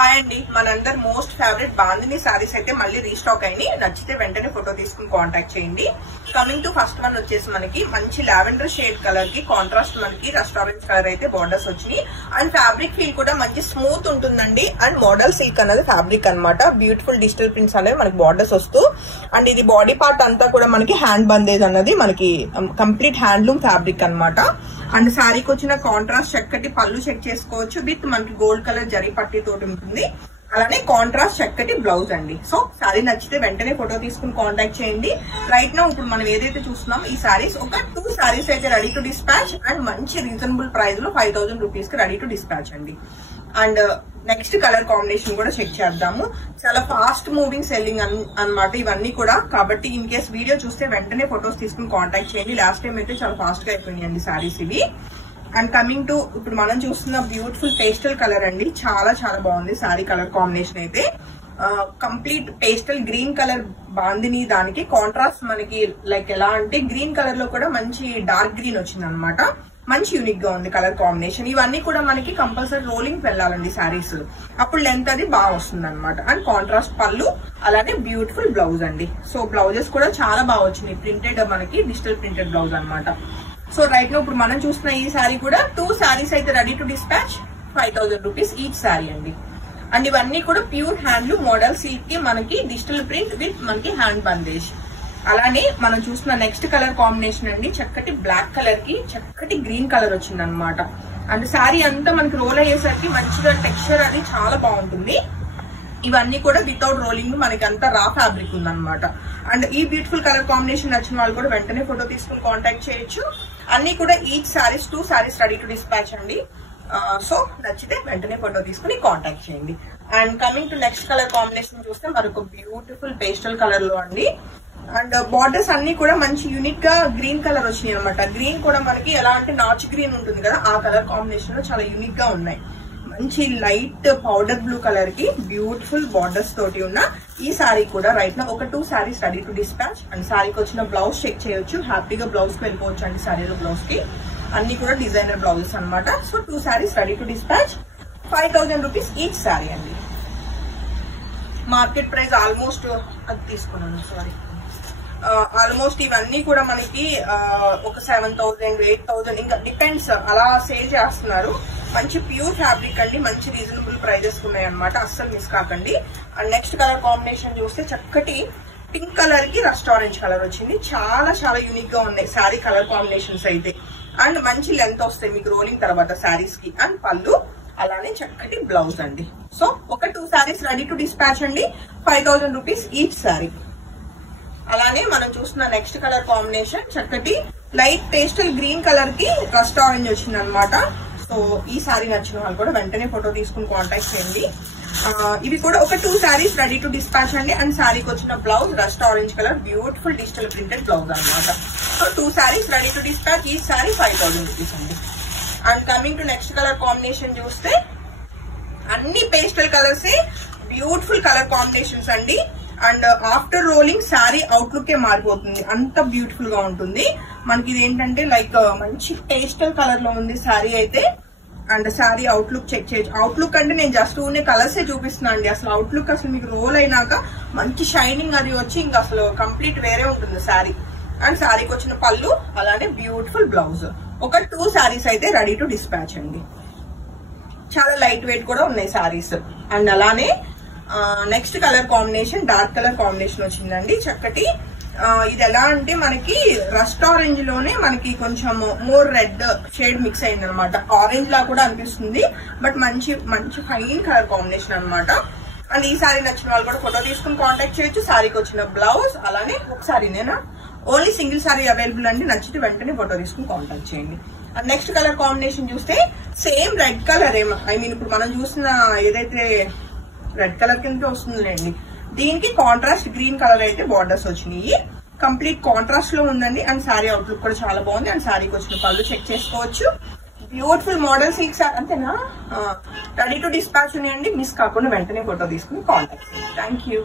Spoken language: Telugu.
హాయ్ అండి, మనందరు మోస్ట్ ఫేవరెట్ బాందిని సారీస్ అయితే మళ్ళీ రీస్టాక్ అయినాయి. నచ్చితే వెంటనే ఫోటో తీసుకుని కాంటాక్ట్ చేయండి. కమింగ్ టు ఫస్ట్ వన్ వచ్చేసి మనకి మంచి లావెండర్ షేడ్ కలర్ కి కాంట్రాస్ట్ మనకి రెస్టారెంట్ కలర్ అయితే బార్డర్స్ వచ్చినాయి. అండ్ ఫ్యాబ్రిక్ ఫీల్ కూడా మంచి స్మూత్ ఉంటుందండి. అండ్ మోడల్ సిల్క్ అనేది ఫ్యాబ్రిక్ అనమాట. బ్యూటిఫుల్ డిజిటల్ ప్రింట్స్ అనేవి మనకి బార్డర్స్ వస్తూ, అండ్ ఇది బాడీ పార్ట్ అంతా కూడా మనకి హ్యాండ్ బందేజ్ అన్నది మనకి కంప్లీట్ హ్యాండ్లూమ్ ఫ్యాబ్రిక్ అనమాట. అండ్ శారీకి వచ్చిన కాంట్రాస్ట్ చక్కటి పళ్ళు చెక్ చేసుకోవచ్చు. విత్ మనకి గోల్డ్ కలర్ జరీ పట్టి తోటి ఉంటుంది. అలానే కాంట్రాస్ట్ చక్కటి బ్లౌజ్ అండి. సో శారీ నచ్చితే వెంటనే ఫోటో తీసుకుని కాంటాక్ట్ చేయండి. రైట్ నౌ ఇప్పుడు మనం ఏదైతే చూస్తున్నాం ఈ శారీస్ ఒక 2 శారీస్ అయితే రెడీ టు డిస్పాచ్ అండ్ మంచి రీజనబుల్ ప్రైస్ లో 5000 రూపీస్ కి రెడీ టు డిస్పాచ్ అండి. అండ్ నెక్స్ట్ కలర్ కాంబినేషన్ కూడా చెక్ చేద్దాము. చాలా ఫాస్ట్ మూవింగ్ సెల్లింగ్ అన్నమాట ఇవన్నీ కూడా. కాబట్టి ఇన్ కేస్ వీడియో చూస్తే వెంటనే ఫొటోస్ తీసుకుని కాంటాక్ట్ చేయండి. లాస్ట్ టైం అయితే చాలా ఫాస్ట్ గా అయిపోయినాయండి సారీస్ ఇవి. అండ్ కమింగ్ టు ఇప్పుడు మనం చూస్తున్న బ్యూటిఫుల్ పేస్టల్ కలర్ అండి. చాలా చాలా బాగుంది సారీ కలర్ కాంబినేషన్ అయితే. Complete pastel green colour bandhani, దానికి కాంట్రాస్ట్ మనకి లైక్ ఎలా అంటే గ్రీన్ కలర్ లో కూడా మంచి డార్క్ గ్రీన్ వచ్చింది అనమాట. మంచి యూనిక్ గా ఉంది కలర్ కాంబినేషన్. ఇవన్నీ కూడా మనకి కంపల్సరీ రోలింగ్ వెళ్ళాలండి సారీస్, అప్పుడు లెంత్ అది బాగా వస్తుంది అనమాట. అండ్ కాంట్రాస్ట్ పళ్ళు, అలానే బ్యూటిఫుల్ బ్లౌజ్ అండి. సో బ్లౌజెస్ కూడా చాలా బాగా వచ్చినాయి. ప్రింటెడ్ మనకి డిజిటల్ ప్రింటెడ్ బ్లౌజ్ అనమాట. సో రైట్ నో ఇప్పుడు మనం చూస్తున్న ఈ సారీ కూడా 2 శారీస్ అయితే ready to dispatch 5000 rupees each sari అండి. అండ్ ఇవన్నీ కూడా ప్యూర్ హ్యాండ్లూమ్ మోడల్ సిల్క్ కి మనకి డిజిటల్ ప్రింట్ విత్ మనకి హ్యాండ్ బందేజ్. అలానే మనం చూస్తున్న నెక్స్ట్ కలర్ కాంబినేషన్ అండి. చక్కటి బ్లాక్ కలర్ కి చక్కటి గ్రీన్ కలర్ వచ్చింది అనమాట. అండ్ శారీ అంతా మనకి రోల్ అయ్యేసరికి మంచిగా టెక్స్చర్ అది చాలా బాగుంటుంది. ఇవన్నీ కూడా వితౌట్ రోలింగ్ మనకి అంతా రా ఫ్యాబ్రిక్ ఉందన్నమాట. అండ్ ఈ బ్యూటిఫుల్ కలర్ కాంబినేషన్ నచ్చిన వాళ్ళు కూడా వెంటనే ఫోటో తీసుకుని కాంటాక్ట్ చేయొచ్చు. అన్ని కూడా each saris 2 saris ready to dispatch అండి. సో నచ్చితే వెంటనే ఫోటో తీసుకుని కాంటాక్ట్ చేయండి. And coming to next colour combination చూస్తే మరొక బ్యూటిఫుల్ పేస్టల్ కలర్ లో అండి. అండ్ బార్డర్స్ అన్ని కూడా మంచి యూనిక్ గా గ్రీన్ కలర్ వచ్చినాయి అనమాట. గ్రీన్ కూడా మనకి ఎలా అంటే నాచ్ గ్రీన్ ఉంటుంది కదా, ఆ కలర్ కాంబినేషన్ లో చాలా యూనిక్ గా ఉన్నాయి. మంచి లైట్ పౌడర్ బ్లూ కలర్ కి బ్యూటిఫుల్ బార్డర్స్ తోటి ఉన్న ఈ సారీ కూడా రైట్ నా ఒక 2 saris ready to dispatch. And సారీకి వచ్చిన బ్లౌజ్ చెక్ చేయొచ్చు. హ్యాపీగా బ్లౌజ్ కి వెళ్ళిపోవచ్చు అండి. సారీలో బ్లౌజ్ కి అన్ని కూడా డిజైనర్ బ్లౌజెస్ అనమాట. So 2 saris ready to dispatch 5000 rupees each sari అండి. మార్కెట్ ప్రైస్ ఆల్మోస్ట్ అది తీసుకున్నాను సారీ ఆల్మోస్ట్ ఇవన్నీ కూడా మనకి ఒక 7000 8000 ఇంకా డిపెండ్స్ అలా సేల్ చేస్తున్నారు. మంచి ప్యూర్ ఫ్యాబ్రిక్ అండి. మంచి రీజనబుల్ ప్రైజెస్ ఉన్నాయి అనమాట. అస్సలు మిస్ కాకండి. అండ్ నెక్స్ట్ కలర్ కాంబినేషన్ చూస్తే చక్కటి పింక్ కలర్ కి రస్ట్ ఆరెంజ్ కలర్ వచ్చింది. చాలా చాలా యూనిక్ గా ఉన్నాయి శారీ కలర్ కాంబినేషన్స్ అయితే. అండ్ మంచి లెంత్ వస్తాయి మీకు రోలింగ్ తర్వాత శారీస్ కి. అండ్ పళ్ళు, అలానే చక్కటి బ్లౌజ్ అండి. సో ఒక 2 శారీస్ రెడీ టు డిస్పాచ్ అండి. 5000 రూపీస్ ఈచ్ శారీ. అలానే మనం చూస్తున్న నెక్స్ట్ కలర్ కాంబినేషన్ చక్కటి లైట్ పేస్టల్ గ్రీన్ కలర్ కి రస్ట్ ఆరెంజ్ వచ్చింది అనమాట. సో ఈ సారీ నచ్చిన వాళ్ళు కూడా వెంటనే ఫోటో తీసుకుని కాంటాక్ట్ చేయండి. ఇవి కూడా ఒక 2 శారీస్ రెడీ టు డిస్పాచ్ అండి. అండ్ శారీకి వచ్చిన blouse rust orange colour beautiful digital printed blouse అనమాట. So 2 saris ready to dispatch ఈ శారీ 5000 రూపీస్ అండి. And coming to next colour combination చూస్తే అన్ని pastel colours beautiful colour combinations అండి. And after rolling sari outlook ఏ మారిపోతుంది, అంత బ్యూటిఫుల్ గా ఉంటుంది మనకి. ఇది ఏంటంటే లైక్ మంచి పేస్టల్ కలర్ లో ఉంది శారీ అయితే. అండ్ శారీ అవుట్లుక్ చెక్ చేయొచ్చు. అవుట్లుక్ అంటే నేను జస్ట్ ఊనే కలర్స్ చూపిస్తున్నా అండి. అసలు అవుట్లుక్ అసలు మీకు రోల్ అయినాక మంచి షైనింగ్ అది వచ్చి ఇంకా అసలు కంప్లీట్ వేరే ఉంటుంది శారీ. అండ్ శారీకి వచ్చిన పళ్ళు, అలానే బ్యూటిఫుల్ బ్లౌజ్. ఒక 2 శారీస్ అయితే రెడీ టు డిస్పాచ్ అండి. చాలా లైట్ వెయిట్ కూడా ఉన్నాయి శారీస్. అండ్ అలానే next colour combination dark colour combination వచ్చిందండి. చక్కటి ఇది ఎలా అంటే మనకి రస్ట్ ఆరెంజ్ లోనే మనకి కొంచెం మోర్ రెడ్ షేడ్ మిక్స్ అయింది అనమాట. ఆరెంజ్ లా కూడా అనిపిస్తుంది, బట్ మంచి మంచి ఫైన్ కలర్ కాంబినేషన్ అనమాట. అండ్ ఈ సారీ నచ్చిన వాళ్ళు కూడా ఫోటో తీసుకుని కాంటాక్ట్ చేయొచ్చు. సారీకి వచ్చిన బ్లౌజ్, అలానే ఒక సారీనేనా ఓన్లీ సింగిల్ సారీ అవైలబుల్ అండి. నచ్చితే వెంటనే ఫోటో తీసుకుని కాంటాక్ట్ చేయండి. అండ్ నెక్స్ట్ కలర్ కాంబినేషన్ చూస్తే సేమ్ రెడ్ కలర్ ఇప్పుడు మనం చూసిన ఏదైతే రెడ్ కలర్ కింద వస్తుందిలేండి. దీనికి కాంట్రాస్ట్ గ్రీన్ కలర్ అయితే బార్డర్స్ వచ్చినాయి. కంప్లీట్ కాంట్రాస్ట్ లో ఉందండి. అండ్ శారీ అవుట్లుక్ కూడా చాలా బాగుంది. అండ్ శారీకి వచ్చిన పళ్ళు చెక్ చేసుకోవచ్చు. బ్యూటిఫుల్ మోడల్ సిల్క్ అంతేనా రెడీ టు డిస్పాచ్ ఉన్నాయండి. మిస్ కాకుండా వెంటనే ఫోటో తీసుకుని కాంటాక్ట్ చేయండి. Thank you.